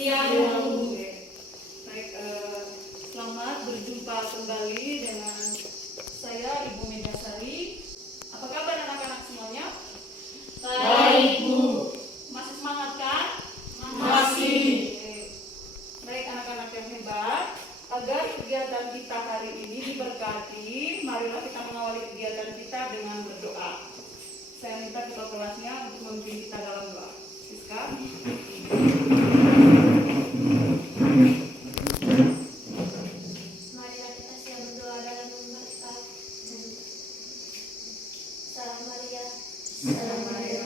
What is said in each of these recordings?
Siang. Baik, selamat berjumpa kembali dengan saya Ibu Megasari. Apa kabar anak-anak semuanya? Baik, Bu. Masih semangat kan? Masih. Baik anak-anak yang hebat. Agar kegiatan kita hari ini diberkati, marilah kita mengawali kegiatan kita dengan berdoa. Saya minta ketua kelasnya untuk memimpin kita dalam doa. Siska. Marilah kita siap berdoa dalam memberkat. Salam Maria. Salam Maria.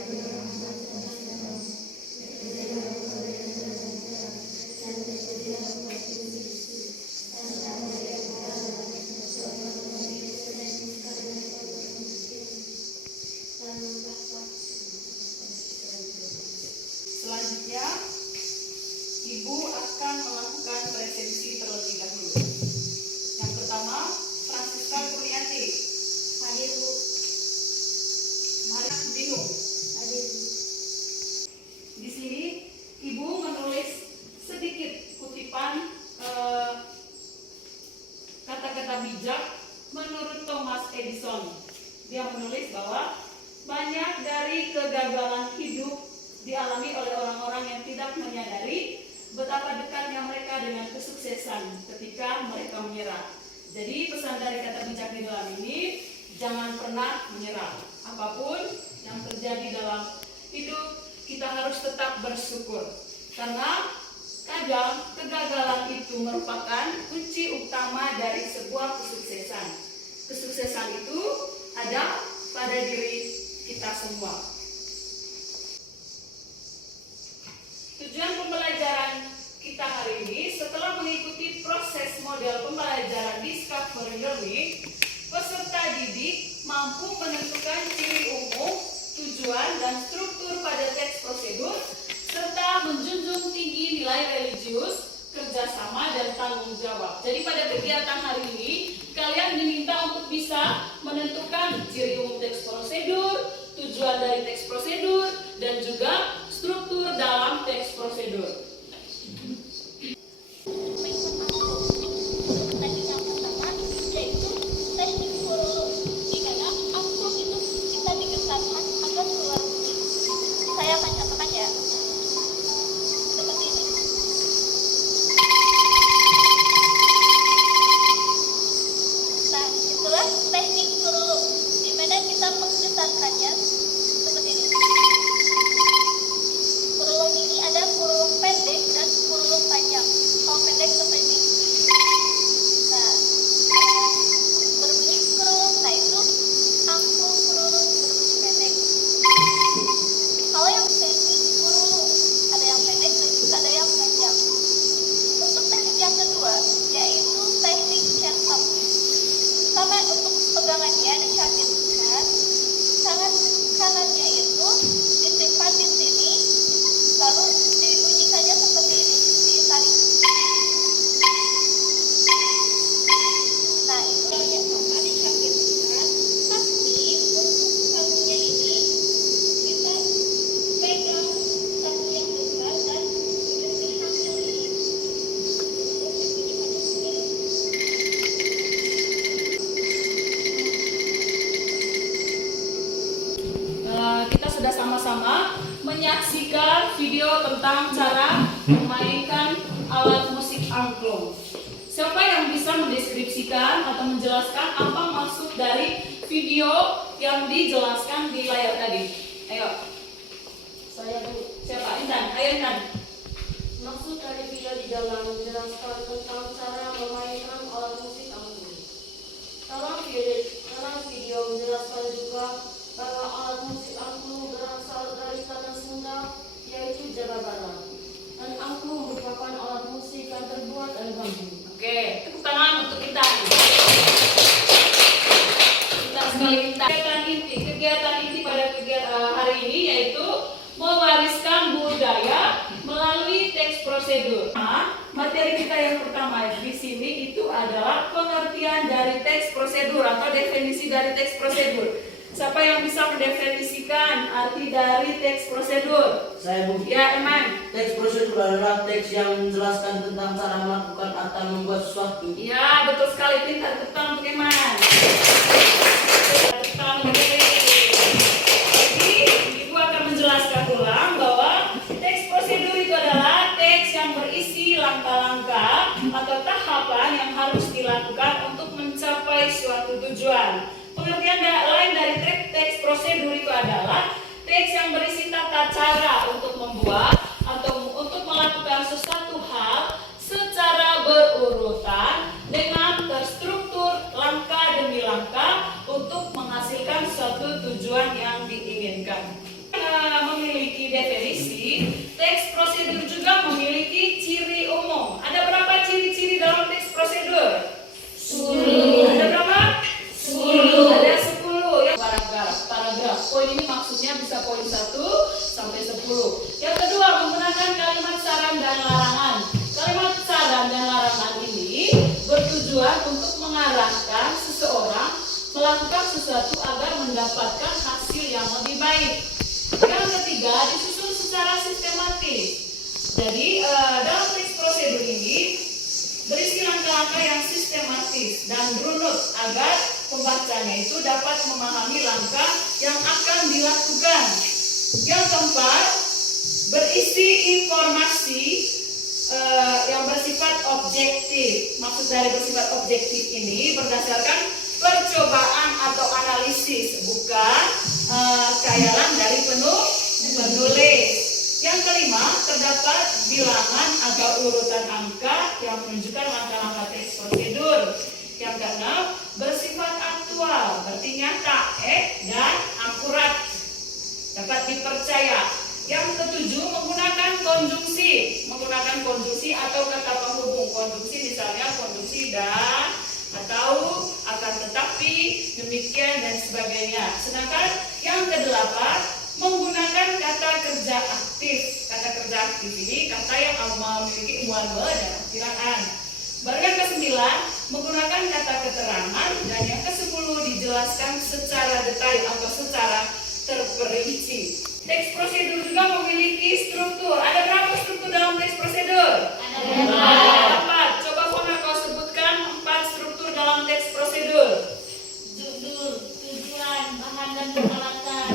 Selanjutnya, Ibu akan melakukan presensi terlebih dahulu. Yang pertama, Francisca Kurniati. Hadir, Bu. Mari bingung. Hadir, Bu. Di sini Ibu menulis sedikit kutipan kata-kata bijak menurut Thomas Edison. Dia menulis bahwa banyak dari kegagalan hidup dialami oleh orang-orang yang tidak menyadari betapa dekatnya mereka dengan kesuksesan ketika mereka menyerah. Jadi pesan dari kata bijak di dalam ini, jangan pernah menyerah. Apapun yang terjadi dalam hidup, kita harus tetap bersyukur. Karena kadang kegagalan itu merupakan kunci utama dari sebuah kesuksesan. Kesuksesan itu ada pada diri kita semua. Tujuan pembelajaran kita hari ini, setelah mengikuti proses model pembelajaran Discovery Learning, peserta didik mampu menentukan ciri umum, tujuan, dan struktur pada teks prosedur, serta menjunjung tinggi nilai religius, kerjasama, dan tanggung jawab. Jadi pada kegiatan hari ini, kalian diminta untuk bisa menentukan ciri umum teks prosedur, tujuan dari teks prosedur, dan juga struktur dalam teks prosedur. Teknik yang pertama yaitu teknik kurulum, di mana angklung itu kita dikesatkan agar keluar bunyi. Saya akan contohkan ya, seperti ini. Nah, itulah teknik kurulum, di mana kita mengesatkannya seperti ini. Kurulum ini ada kurulum pendek dan kurulum panjang. Kalau pendek seperti ini. Nah, berbunyi kurulum, nah itu angklung kurulum berbunyi pendek. Kalau yang teknik kurulum ada yang pendek dan juga ada yang panjang. Untuk teknik yang kedua yaitu teknik cetak. Sama untuk pegangannya dicantikkan, tangan kanannya itu disimpan di sini, lalu dibunyi saja seperti ini, ditarik. Nah, itu yang sama dicantikkan, tapi untuk sabunnya ini kita pegang sabun yang besar dan diberikan ini. Terus dibunyikannya sendiri. Kita sudah sama-sama menyaksikan video tentang cara memainkan alat musik angklung. Siapa yang bisa mendeskripsikan atau menjelaskan apa maksud dari video yang dijelaskan di layar tadi? Ayo. Saya dulu. Siapa? Intan. Ayo Intan. Maksud dari video di dalam menjelaskan tentang cara memainkan alat musik angklung. Dalam video menjelaskan juga bahwa alat musik angklung berasal dari kata Sunda yaitu jababara. Dan angklung merupakan alat musik yang terbuat dari bambu. Oke, tepuk tangan untuk Intan. Intan sekali Intan. Kegiatan inti pada hari ini yaitu mewariskan budaya melalui teks prosedur. Materi kita yang pertama di sini itu adalah pengertian dari teks prosedur atau definisi dari teks prosedur. Siapa yang bisa mendefinisikan arti dari teks prosedur? Saya Bu. Ya, Eman. Teks prosedur adalah teks yang menjelaskan tentang cara melakukan atau membuat sesuatu. Ya, betul sekali. Pintar, tepuk untuk Eman. Tepuk tangan untuk Eman. Jadi, Ibu akan menjelaskan ulang bahwa teks prosedur itu adalah teks yang berisi langkah-langkah atau tahapan yang harus dilakukan untuk mencapai suatu tujuan. Pengertian lain dari teks prosedur itu adalah teks yang berisi tata cara untuk membuat atau untuk melakukan sesuatu hal secara berurutan dengan terstruktur langkah demi langkah untuk menghasilkan suatu tujuan yang diinginkan. Memiliki definisi, teks prosedur juga memiliki ciri umum. Ada berapa ciri-ciri dalam teks prosedur? 10. Ada berapa? 10. Ada 10 ya. Paragraf. Poin ini maksudnya bisa poin 1 sampai 10. Yang kedua, menggunakan kalimat saran dan larangan. Kalimat saran dan larangan ini bertujuan untuk mengarahkan seseorang melakukan sesuatu agar mendapatkan hasil yang lebih baik. Yang ketiga, disusun secara sistematis. Jadi dalam teks prosedur ini berisi langkah-langkah yang sistematis dan runut agar pembacanya itu dapat memahami langkah yang akan dilakukan. Yang keempat, berisi informasi yang bersifat objektif. Maksud dari bersifat objektif ini berdasarkan percobaan atau analisis, bukan khayalan dari penulis. Yang kelima, terdapat bilangan atau urutan angka yang menunjukkan langkah-langkah teks prosedur. Yang keenam, bersifat aktual, berarti nyata, dan akurat, dapat dipercaya. Yang ketujuh, menggunakan konjungsi atau kata penghubung. Konjungsi misalnya konjungsi dan, atau, akan tetapi, demikian dan sebagainya. Sedangkan yang kedelapan, menggunakan kata kerja aktif. Kata kerja aktif ini kata yang memiliki muanwa dan akhiran. Baru yang ke-9, menggunakan kata keterangan, dan yang ke-10 dijelaskan secara detail atau secara terperinci. Teks prosedur juga memiliki struktur. Ada berapa struktur dalam teks prosedur? Ada 4. Coba Fona kau sebutkan 4 struktur dalam teks prosedur. Judul, tujuan, bahan dan peralatan,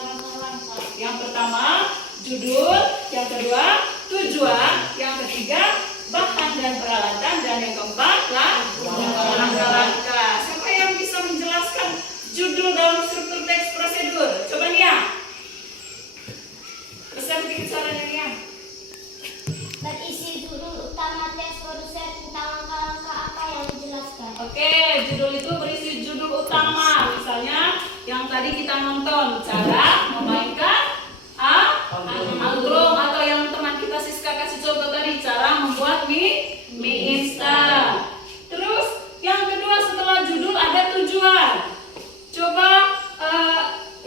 langkah-langkah. Yang pertama, judul. Yang kedua, tujuan. Yang ketiga, bahan dan peralatan. Dan yang keempat, langkah-langkah. Siapa yang bisa menjelaskan judul dalam struktur teks prosedur? Coba Nia. Pesan sedikit suaranya Nia. Berisi judul utama teks prosedur tentang langkah-langkah apa yang dijelaskan. Oke, judul itu berisi judul utama. Misalnya yang tadi kita nonton, cara memainkan angklung, atau yang teman kita Siska kasih contoh tadi, cara membuat mie instan. Terus yang kedua setelah judul ada tujuan. Coba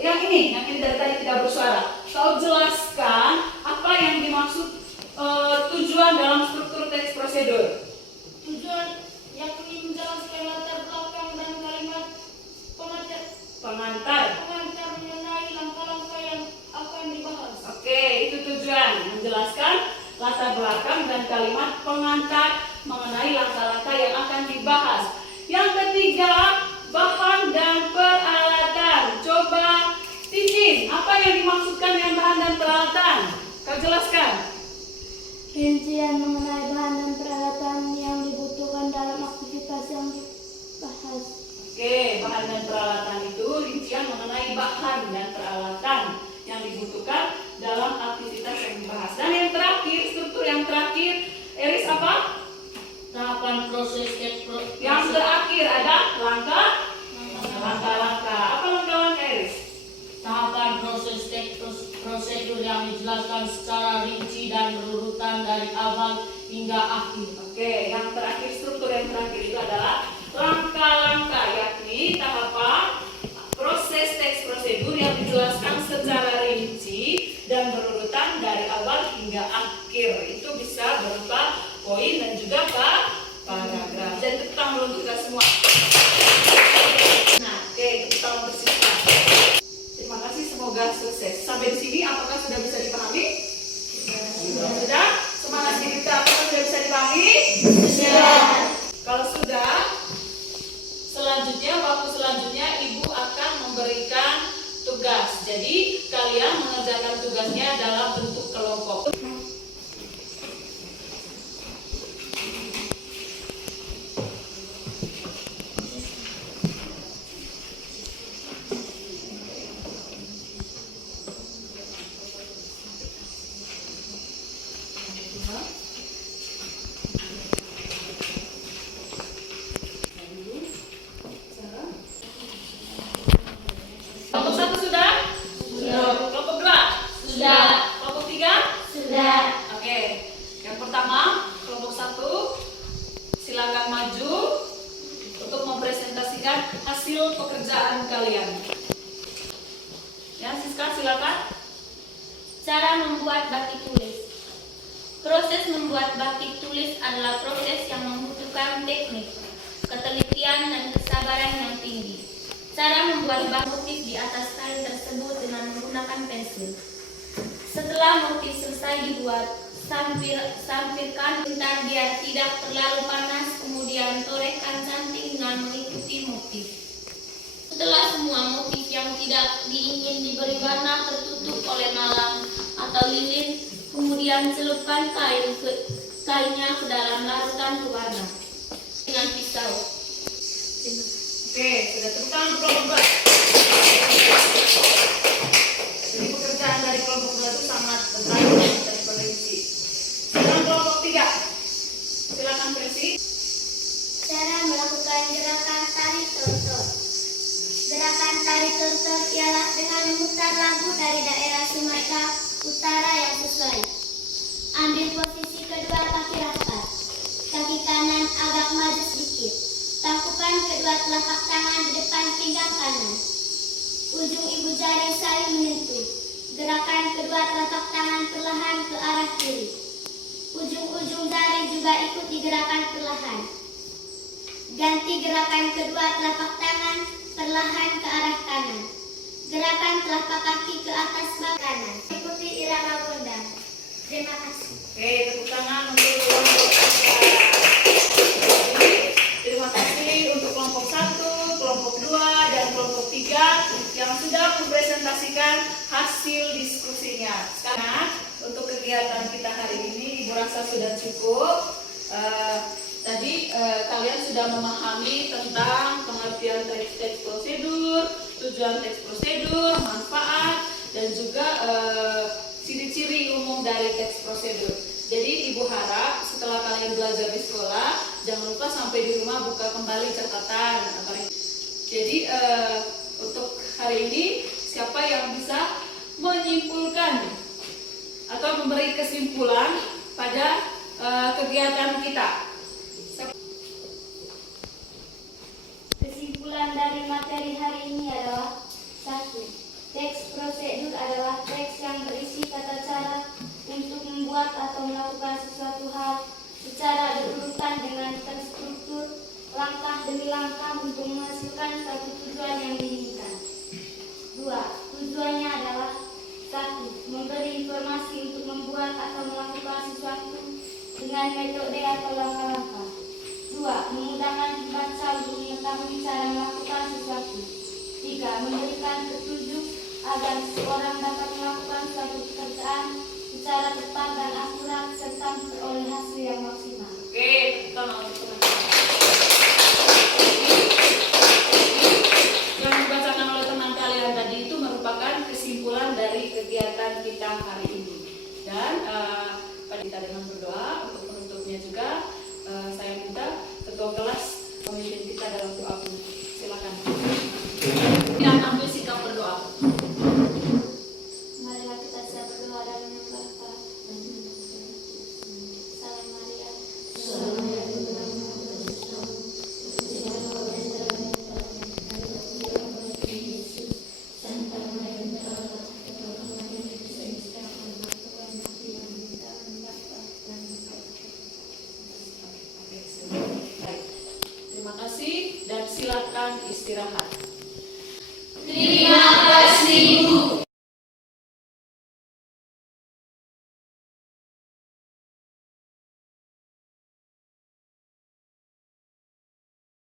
yang ini dari tadi tidak bersuara. Kau jelaskan apa yang dimaksud tujuan dalam struktur teks prosedur. Tujuan yakni menjelaskan latar belakang dan kalimat Pengantar. mengenai langkah-langkah yang akan dibahas. Oke, itu tujuan, menjelaskan latar belakang dan kalimat pengantar mengenai langkah-langkah yang akan dibahas. Yang ketiga, bahan dan peralatan. Coba Titin, apa yang dimaksudkan dengan bahan dan peralatan? Kau jelaskan. Rincian mengenai bahan dan peralatan yang dibutuhkan dalam aktivitas yang dibahas. Oke, bahan dan peralatan itu rincian mengenai bahan dan peralatan yang dibutuhkan dalam aktivitas yang dibahas. Dan yang terakhir, struktur yang terakhir, Eris apa? Tahapan proses teks Yang terakhir ada langkah-langkah. Apa langkah-langkah Eris? tahapan proses teks prosedur yang dijelaskan secara rinci dan berurutan dari awal hingga akhir. Oke, yang terakhir, struktur yang terakhir itu adalah langkah-langkah, yakni tahapan proses teks prosedur yang dijelaskan secara rinci dan berurutan dari awal hingga akhir. Itu bisa berupa poin dan juga paragraf. Dan tepuk tangan untuk kita semua. Nah, oke, tepuk tangan bersama. sukses. Sampai di sini apakah sudah bisa dipahami? Sudah? Semangat kita apakah sudah bisa dipahami? Sudah. Kalau sudah, waktu selanjutnya Ibu akan memberikan tugas. Jadi kalian mengerjakan tugasnya dalam bentuk kelompok. Kelompok 1 sudah? Sudah. Kelompok 2? Sudah. Kelompok 3? Sudah. Oke. Yang pertama, kelompok 1 silakan maju untuk mempresentasikan hasil pekerjaan kalian. Ya, Siska silakan. Cara membuat batik tulis. Proses membuat batik tulis adalah proses yang membutuhkan teknik, ketelitian, dan kesabaran yang tinggi. Cara membuat motif di atas kain tersebut dengan menggunakan pensil. Setelah motif selesai dibuat, sampirkan bentar biar tidak terlalu panas, kemudian torehkan cantik dengan mengikuti motif. Setelah semua motif yang tidak diingin diberi warna tertutup oleh malam atau lilin, kemudian celupkan kainnya ke dalam larutan pewarna dengan pisau. Oke, sudah tepuk tangan untuk kelompok 2. Jadi pekerjaan dari kelompok 2 itu sangat berat dan terperinci. Sekarang kelompok 3. Silakan Presi. Cara melakukan gerakan tari tortor. Gerakan tari tortor ialah dengan memutar lagu dari daerah Sumatera Utara yang sesuai. Ambil posisi kedua kaki rapat. Kaki kanan agak maju sedikit. Tangkukan kedua telapak tangan di depan pinggang kanan. Ujung ibu jari saling menyentuh. Gerakan kedua telapak tangan perlahan ke arah kiri. Ujung-ujung jari juga ikut digerakan perlahan. Ganti gerakan kedua telapak tangan perlahan ke arah kanan. Gerakan telapak kaki ke atas bawah kanan. Ikuti irama gondang. Terima kasih. Oke, tepuk tangan untuk kelompok 3. Terima kasih untuk kelompok 1, kelompok 2, dan kelompok 3 yang sudah mempresentasikan hasil diskusinya. Sekarang untuk kegiatan kita hari ini Ibu rasa sudah cukup. Tadi kalian sudah memahami tentang pengertian teks prosedur, tujuan teks prosedur, manfaat, dan juga ciri-ciri umum dari teks prosedur. Jadi Ibu harap setelah kalian belajar di sekolah, jangan lupa sampai di rumah buka kembali catatan. Jadi untuk hari ini siapa yang bisa menyimpulkan atau memberi kesimpulan pada kegiatan kita? Kesimpulan dari materi hari ini adalah 1. Teks prosedur adalah teks yang berisi tata cara untuk membuat atau melakukan sesuatu hal secara berurutan dengan terstruktur, langkah demi langkah untuk menghasilkan suatu tujuan yang diinginkan. 2. Tujuannya adalah 1. Memberi informasi untuk membuat atau melakukan sesuatu dengan metode atau langkah-langkah. 2. Memudahkan pembaca untuk mengetahui cara melakukan sesuatu. 3. Memberikan petunjuk agar seseorang dapat melakukan suatu pekerjaan secara tepat dan akurat serta memperoleh hasil yang maksimal. Oke, kita mau teman-teman. Yang dibacakan oleh teman kalian tadi itu merupakan kesimpulan dari kegiatan kita hari ini. Dan kita dengan berdoa untuk penutupnya juga saya minta ketua kelas memimpin kita dalam doa penutup. Silakan. Dan ambil sikap berdoa. Marilah kita siap berdoa dan menyembah. Salam Maria. Terima kasih dan silakan istirahat.